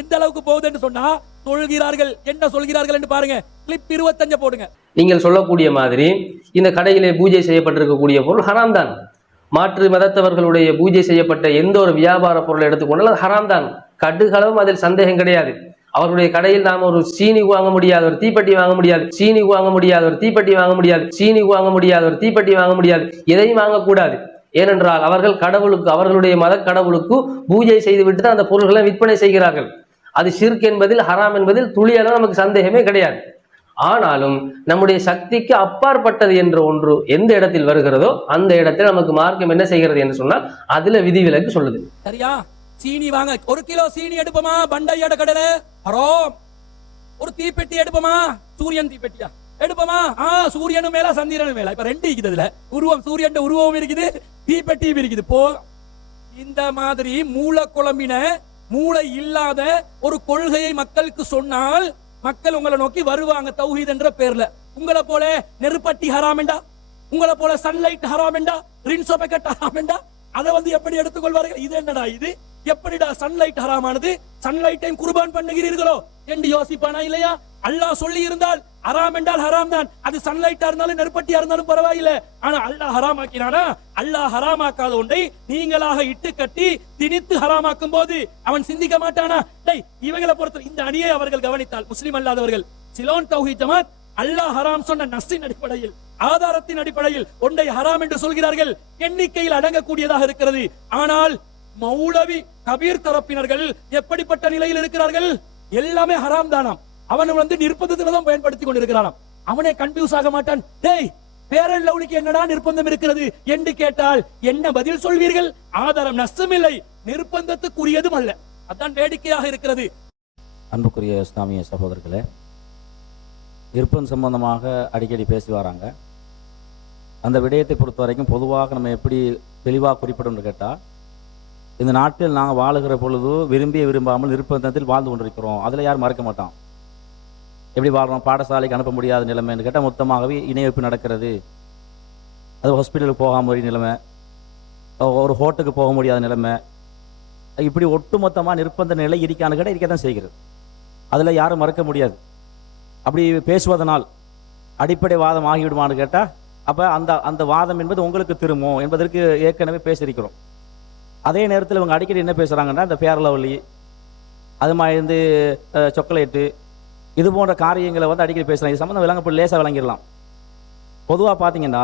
எந்த அளவுக்கு போகுதுன்னு சொன்னா சொல்கிறார்கள், என்ன சொல்கிறார்கள் என்று பாருங்க. கிளிப் 25 போடுங்க. நீங்கள் சொல்லக்கூடிய மாதிரி இந்த கடையிலே பூஜை செய்யப்பட்டிருக்கக்கூடிய பொருள் ஹராம் தான். மாற்று மதத்தவர்களுடைய பூஜை செய்யப்பட்ட எந்த ஒரு வியாபார பொருளை எடுத்துக்கொண்டாலும் அது ஹராம் தான். கடுகளவும் அதில் சந்தேகம் கிடையாது. அவருடைய கடையில் நாம் ஒரு சீனி வாங்க முடியாது, ஒரு தீப்பெட்டி வாங்க முடியாது, சீனி வாங்க முடியாது, ஒரு தீப்பெட்டி வாங்க முடியாது, சீனி வாங்க முடியாது, ஒரு தீப்பெட்டி வாங்க முடியாது, எதையும் வாங்கக்கூடாது. ஏனென்றால் அவர்கள் கடவுளுக்கு, அவர்களுடைய மத கடவுளுக்கு பூஜை செய்துவிட்டு தான் அந்த பொருள்களை விற்பனை செய்கிறார்கள். அது ஷிர்க் என்பதில், ஹராம் என்பதில் துளியளவு நமக்கு சந்தேகமே கிடையாது. ஆனாலும் நம்முடைய சக்திக்கு அப்பாற்பட்டது என்ற ஒன்று எந்த இடத்தில் வருகிறதோ அந்த இடத்தில் நமக்கு மார்க்கம் என்ன செய்கிறது என்று சொன்னால் அதுல விதிவிலக்கு சொல்லுது. சரியா? சீனி வாங்க 1 கிலோ சீனி எடுப்போமா பண்டையோட கடையில ஹராம். ஒரு தீப்பெட்டி எடுப்போமா, சூரியன் தீப்பெட்டியா எடுப்போமா, சூரியனும் மேல சந்திரனும் மேல. இப்ப 2 இருக்குது. இதுல உருவம், சூரியன் உருவம் இருக்குது, தீப்பெட்டியும் இருக்குது. போ இந்த மாதிரி மூளை குழம்பின, மூளை இல்லாத ஒரு கொள்கையை மக்களுக்கு சொன்னால் மக்கள் உங்களை நோக்கி வருவாங்க தௌஹீத் என்ற பேர்ல. உங்களை போல நெருப்பட்டி ஹராமெண்டா, உங்களை போல சன்லைட் ஹராமெண்டா, ரின்சோ பேக்கெட் ஹராமெண்டா, அதை எப்படி எடுத்துக்கொள்வார்கள்? இது என்னடா இது? எப்படிடா சன்லைட் ஹராமானது? சன்லைட்டையும் குர்பான் பண்ணுகிறீர்களோ என்று யோசிப்பானா இல்லையா? அல்லாஹ் சொல்லி இருந்தால் ஹராம் என்றால் ஹராம் தான். அது சன்லைட்டா இருந்தாலும் நெருப்பட்டியா இருந்தாலும் பரவாயில்லை. ஆனா அல்லாஹ் ஹராமாக்கினானா? அல்லாஹ் ஹராமாக்காத ஒன்றை நீங்களாக இட்டு கட்டி திணித்து ஹராமாக்கும் போது அவன் சிந்திக்க மாட்டானா? இவங்களை பொறுத்த இந்த அணியை அவர்கள் கவனித்தால், முஸ்லிம் அல்லாதவர்கள் சிலோன் தௌஹீத் ஜமாத் அல்லாஹ் ஹராம் சொன்ன நஸ்ஸின் அடிப்படையில், ஆதாரத்தின் அடிப்படையில் ஒன்றை ஹராம் என்று சொல்கிறார்கள். எண்ணிக்கையில் அடங்கக்கூடியதாக இருக்கிறது. ஆனால் மௌலவி கபீர் தரப்பினர்கள் எப்படிப்பட்ட நிலையில் இருக்கிறார்கள்? எல்லாமே ஹராம் தானாம். அவன் நிர்பந்தத்துல தான் பயன்படுத்தி கொண்டிருக்கிறான். அவனே கன்ஃபியூஸ் ஆக மாட்டான். டேய், பேரன் லவ்லிக்கு என்னடா நிர்பந்தம் இருக்கிறது என்று கேட்டால் என்ன பதில் சொல்வீர்கள்? ஆதாரம் நஷ்டம் இல்லை, நிர்பந்தத்துக்குரியதும் அல்ல. அதான் வேடிக்கையாக இருக்கிறது. அன்புக்குரிய இஸ்லாமிய சகோதரர்களே, நிர்பந்தம் சம்பந்தமாக அடிக்கடி பேசி வராங்க. அந்த விடயத்தை பொறுத்த வரைக்கும் பொதுவாக நம்ம எப்படி தெளிவாக குறிப்பிடும் கேட்டால், இந்த நாட்டில் நாங்கள் வாழுகிற பொழுது விரும்பிய விரும்பாமல் நிர்பந்தத்தில் வாழ்ந்து கொண்டிருக்கிறோம். அதில் யாரும் மறக்க மாட்டான். எப்படி வாழ்கிறோம்? பாடசாலைக்கு அனுப்ப முடியாத நிலைமைன்னு கேட்டால் மொத்தமாகவே இணையப்பு நடக்கிறது. அது ஹாஸ்பிட்டலுக்கு போகாமல் ஒரு நிலைமை, ஒரு ஹோட்டலுக்கு போக முடியாத நிலைமை, இப்படி ஒட்டுமொத்தமாக நிர்பந்த நிலை இருக்கான்னு கேட்டால் இருக்க தான் செய்கிறது. அதில் யாரும் மறக்க முடியாது. அப்படி பேசுவதனால் அடிப்படை வாதம் ஆகிவிடுமான்னு கேட்டால் அப்போ அந்த வாதம் என்பது உங்களுக்கு திரும்பும் என்பதற்கு ஏற்கனவே பேசியிருக்கிறோம். அதே நேரத்தில் இவங்க அடிக்கடி என்ன பேசுகிறாங்கன்னா, இந்த பேரலவல்லி, அது மாதிரி சாக்லேட்டு, இது போன்ற காரியங்களை அடிக்கடி பேசுகிறாங்க. இது சம்மந்தம் விளங்கப்பட்டு லேசாக விளங்கிடலாம். பொதுவாக பார்த்தீங்கன்னா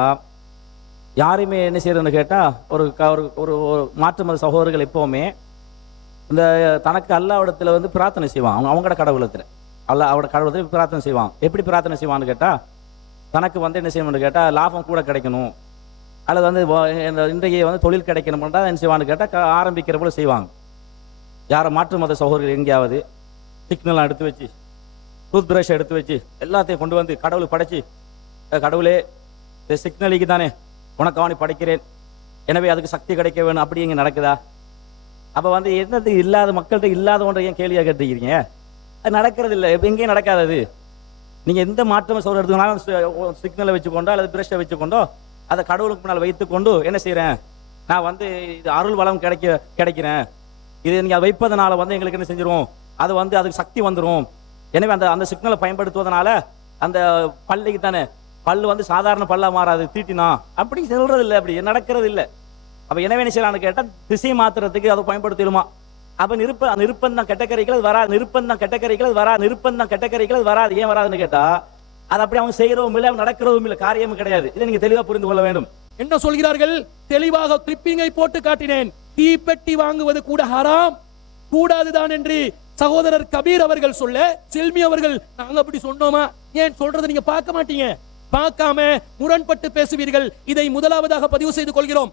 யாருமே என்ன செய்யறதுன்னு கேட்டால், ஒரு மாற்று மத சகோதரர்கள் எப்போவுமே இந்த தனக்கு அல்லாஹ்விடத்தில் பிரார்த்தனை செய்வான். அவங்களோட கடவுளத்தில் அவரோட கடவுளத்தில் பிரார்த்தனை செய்வான். எப்படி பிரார்த்தனை செய்வான்னு கேட்டால், தனக்கு என்ன செய்யணும்னு கேட்டால் லாபம் கூட கிடைக்கணும், அல்லது இன்றைய தொழில் கிடைக்கணும்ன்றா என்ன செய்வான்னு கேட்டால் ஆரம்பிக்கிற போல செய்வாங்க. யாரை மாற்று மத சகோதரர்கள் எங்கேயாவது சிக்னலாம் எடுத்து வச்சு, டூத் பிரஷ் எடுத்து வச்சு எல்லாத்தையும் கொண்டு வந்து கடவுளுக்கு படைச்சி, கடவுளே இந்த சிக்னலுக்கு தானே உனக்கு அவனை படைக்கிறேன், எனவே அதுக்கு சக்தி கிடைக்க வேணும், அப்படி இங்கே நடக்குதா? அப்போ என்னது இல்லாத மக்கள்கிட்ட இல்லாத ஒன்றை ஏன் கேள்வியாக கேட்டுக்கிறீங்க? அது நடக்கிறது இல்லை, எங்கேயும் நடக்காதது. நீங்கள் எந்த மாற்றம் சோறு எடுத்துக்கொண்டாலும் சிக்னலை வச்சுக்கொண்டோ அல்லது பிரஷை வச்சுக்கொண்டோ அதை கடவுளுக்கு முன்னால் வைத்துக்கொண்டு என்ன செய்கிறேன், நான் இது அருள் வளம் கிடைக்கிறேன், இது நீங்கள் வைப்பதனால எங்களுக்கு என்ன செஞ்சிடும், அது அதுக்கு சக்தி வந்துடும், எனவே அந்த சிக்னலை பயன்படுத்துவதனால அந்த பல்லுக்கு தானே பல்லு சாதாரண பல்லா மாறாது, தீட்டினா அப்படி சொல்றது இல்லை, அப்படி நடக்கிறது இல்லை. அப்போ எனவே என்ன செய்யலான்னு கேட்டால் திசை மாத்திரத்துக்கு அதை பயன்படுத்திடுமா? அப்போ நிர்பந்தம் கெட்டக்கரைகள் வராது, நிர்பந்தம் கெட்டக்கரைகள் வராது, நிர்பந்தம் கெட்டக்கரைகள் வராது. ஏன் வராதுன்னு கேட்டால் அது அப்படி அவங்க செய்கிறதும் இல்லை, நடக்கிறதும் இல்லை, காரியமும் கிடையாது. இதை நீங்க தெளிவாக புரிந்து கொள்ள வேண்டும். என்ன சொல்கிறார்கள்? தெளிவாக கிளிப்பிங்கை போட்டு காட்டினேன். தீப்பெட்டி வாங்குவது கூட ஹராம், கூடாதுதான் என்று சகோதரர் கபீர் அவர்கள் சொல்ல, செல்மி அவர்கள் நாங்க அப்படி சொன்னோமா? ஏன் சொல்றதை நீங்க பார்க்க மாட்டீங்க, பார்க்காம முரண்பட்டு பேசுவீர்கள். இதை முதலாவதாக பதிவு செய்து கொள்கிறோம்.